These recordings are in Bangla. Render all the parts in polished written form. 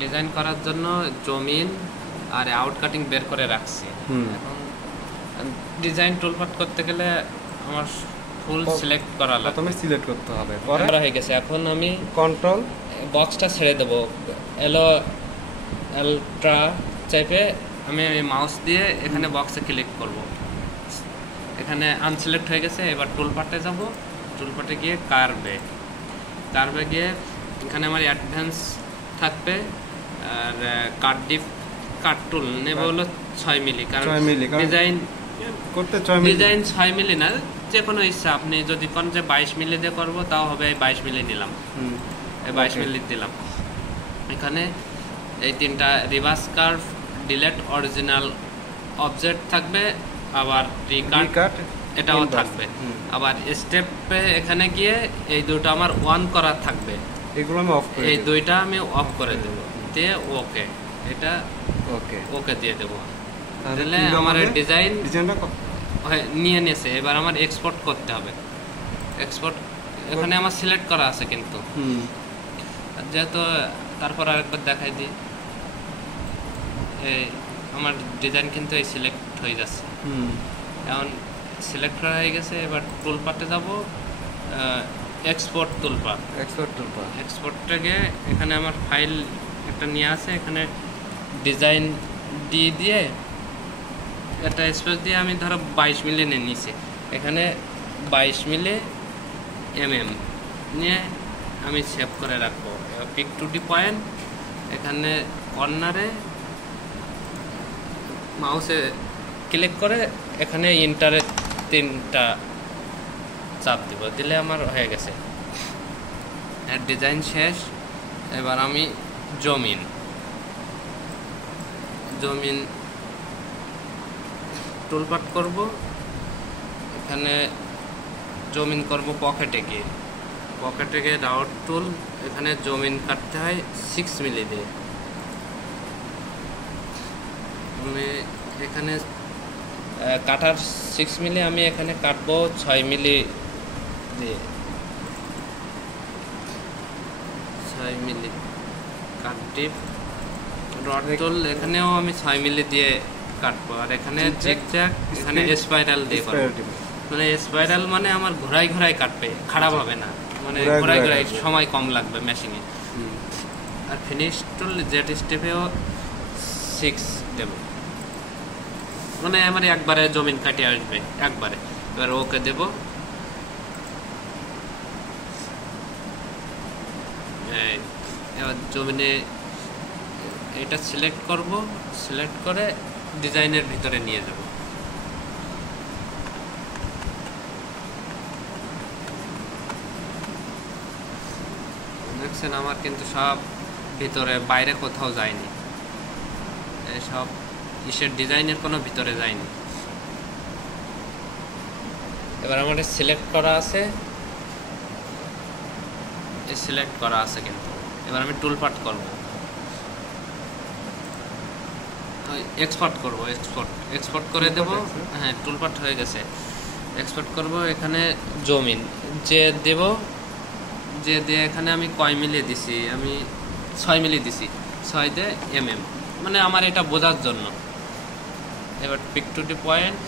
ডিজাইন করার জন্য জমিন আর আউট কাটিং বের করে রাখছি। এখন ডিজাইন টুলপাট করতে গেলে আমার ফুল সিলেক্ট করা লাগবে। প্রথমে সিলেক্ট করতে হবে, পরে হয়ে গেছে। এখন আমি কন্ট্রোল বক্সটা ছেড়ে দেব, আলট্রা চাইপে আমি মাউস দিয়ে এখানে বক্সে ক্লিক করব। এখানে আনসিলেক্ট হয়ে গেছে। এবার টুলপাটে যাব, টুলপাটে গিয়ে কার্ভে গিয়ে এখানে আমার অ্যাডভান্স থাকবে আর কাট টুল নেব হলো 6 মিলি, কারণ ডিজাইন করতে 6 মিলি না, যে কোনো ইচ্ছা। আপনি যদি কোন যে 22 মিলি দিয়ে করবো তাও হবে, 22 মিলি নিলাম, 22 মিলি দিলাম। এখানে এই তিনটা reverse curve, delete original object থাকবে, আবার রিকাট এটাও থাকবে। আবার স্টেপে এখানে গিয়ে এই দুটো আমার অন করা থাকবে, এগুলো আমি অফ করে এই দুইটা আমি অফ করে দেব, দিয়ে ওকে, এটা ওকে দিয়ে দেব। তাহলে আমার ডিজাইনটা নিয়ে নিয়েছে। এবার আমার এক্সপোর্ট করতে হবে। এক্সপোর্ট এখানে আমার সিলেক্ট করা আছে কিন্তু, যেহেতু তারপর আরেকবার দেখাই দিই, এই আমার ডিজাইন কিন্তু এই সিলেক্ট হয়ে যাচ্ছে। এখন সিলেক্ট করা হয়ে গেছে। এবার টুলপাটে যাব, এক্সপোর্ট এক্সপোর্টে গিয়ে এখানে আমার ফাইল একটা নিয়ে আছে, এখানে ডিজাইন দিয়ে একটা স্পেস দিয়ে আমি ধরো 22 মিলি নিয়ে নিছি। এখানে 22 মিলি নিয়ে আমি সেভ করে রাখবো। পিক টু ডি পয়েন্ট, এখানে কর্নারে মাউসে ক্লিক করে এখানে ইন্টারে 3টা চাপ দিব, দিলে আমার হয়ে গেছে ডিজাইন শেষ। এবার আমি জমিন টুলপাট করব। এখানে জমিন করব পকেটে গিয়ে রাউট টুল, এখানে জমিন কাটতে হয় 6 মিলি দিয়ে। আমি এখানে কাটার 6 মিলি আমি এখানে কাটবো 6 মিলি দিয়ে, 6 মিলি কাট টিপ রড টুল, এখানেও আমি 6 মিলি দিয়ে কাটবো। আর এখানে জিগজ্যাগ, এখানে স্পাইরাল দিয়ে করব। মানে স্পাইরাল মানে আমার ঘোরাই কাটবে, খারাপ হবে না, মানে ঘোরাই সময় কম লাগবে মেশিনে। আর ফিনিশ টুল জেড স্টেপেও 6 দেব, মানে আমার একবারে জমিন কাটে আসবে একবারে। এবার ওকে দেব। এবার জমিনে এটা সিলেক্ট করব, সিলেক্ট করে ডিজাইনের ভিতরে নিয়ে যাব। দেখছেন আমার কিন্তু সব ভিতরে, বাইরে কোথাও যায়নি, সব ইসের ডিজাইনের কোনো ভিতরে যায়নি। এবার আমার সিলেক্ট করা আছে, কিন্তু এবার আমি টুলপাট করব, এক্সপোর্ট করে দেব। হ্যাঁ, টুলপাট হয়ে গেছে। এক্সপোর্ট করব। এখানে জমিন যে দিয়ে এখানে আমি কয় মিলি দিছি, আমি 6 মিলি দিছি, 6 দিয়ে মানে আমার এটা বোঝার জন্য। এবার পিক টু ডি পয়েন্ট,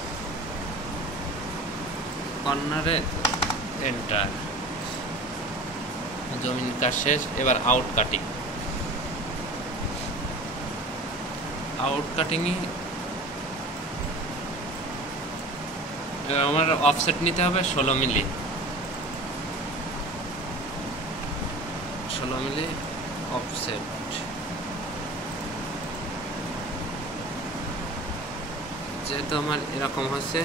কর্নারে এন্টার, জমিন কাজ শেষ। এবার আউট কাটিং আমার অফসেট নিতে হবে 16 মিলি অফসেট। যেহেতু আমার এরকম হচ্ছে,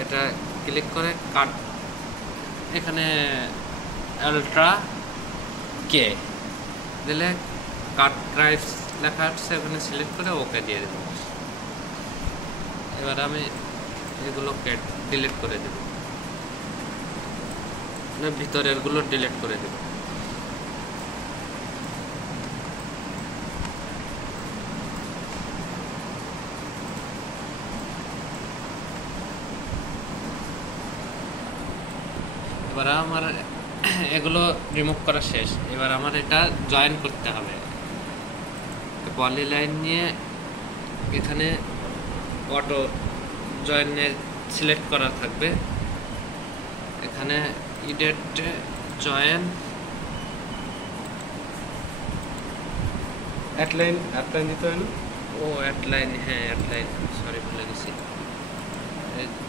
এটা ক্লিক করে কাট, এখানে আলট্রা কে দিলে কাট ড্রাইভ লেখা আছে, এখানে সিলেক্ট করে ওকে দিয়ে দেব। এবার আমি এগুলোকে ডিলিট করে দেব, ভিতরের গুলো ডিলিট করে দেব। এবার আমার এগুলো রিমুভ করা শেষ। এবার আমার এটা জয়েন করতে হবে। পলি লাইন নিয়ে এখানে অটো জয়েন্টে সিলেক্ট করা থাকবে। এখানে ইডেট জয়েন অ্যাটলাইন দিতে হয় না? ও অ্যাটলাইন, হ্যাঁ অ্যাটলাইন, সরি ভুলে গেছি।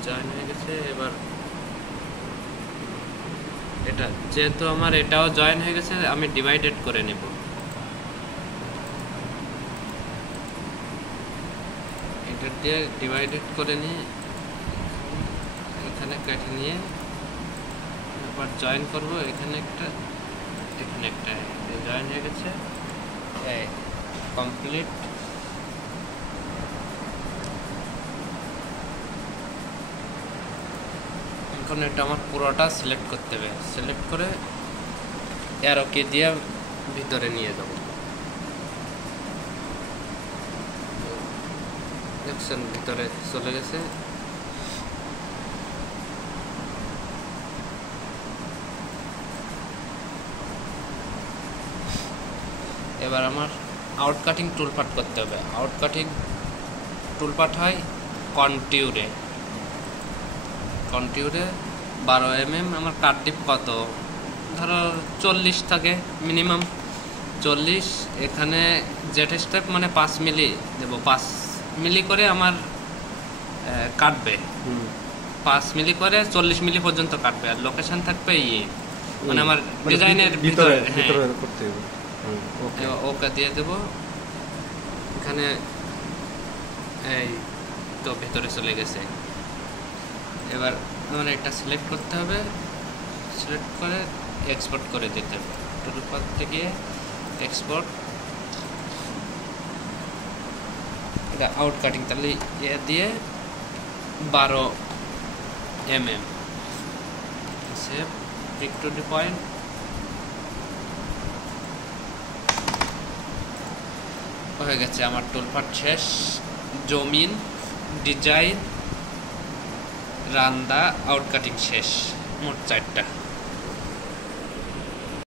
জয়েন হয়ে গেছে। এবার এটা যেহেতু আমার এটাও জয়েন হয়ে গেছে, আমি ডিভাইডেড করে নেব। এটা দিয়ে ডিভাইডেড করে নিয়ে এখানে কেটে নিয়ে এবার জয়েন করব। এখানে একটা জয়েন হয়ে গেছে, কমপ্লিট। এখন এটা আমার পুরোটা সিলেক্ট করতে হবে। সিলেক্ট করে অ্যারো কি দিয়ে ভিতরে নিয়ে যাব। দেখছেন ভিতরে চলে গেছে। এবার আমার আউট কাটিং টুলপাট করতে হবে। আউট কাটিং টুলপাট হয় কন্টিউরে 12 mm। আমার কাট ডিপ কত, ধরো 40 থাকে মিনিমাম 40। এখানে জেট স্টেপ মানে 5 মিলি দেবো। 5 মিলি করে আমার কাটবে, 5 মিলি করে 40 মিলি পর্যন্ত কাটবে। আর লোকেশন থাকবে মানে আমার ডিজাইনের ভিতরে করতে হবে। ওকে দিয়ে দেবো। এখানে এই তো ভিতরে চলে গেছে। এবার আমার এটা সিলেক্ট করতে হবে। সিলেক্ট করে এক্সপোর্ট করে দিতে হবে। টুলপাথ থেকে এক্সপোর্ট, এটা আউট কাটিং, তাহলে এ দিয়ে 12 mm save, pick to the point. হয়ে গেছে আমার টুলপাট শেষ। জমিন, ডিজাইন, রান্দা, আউট কাটিং শেষ, মোট 4টা।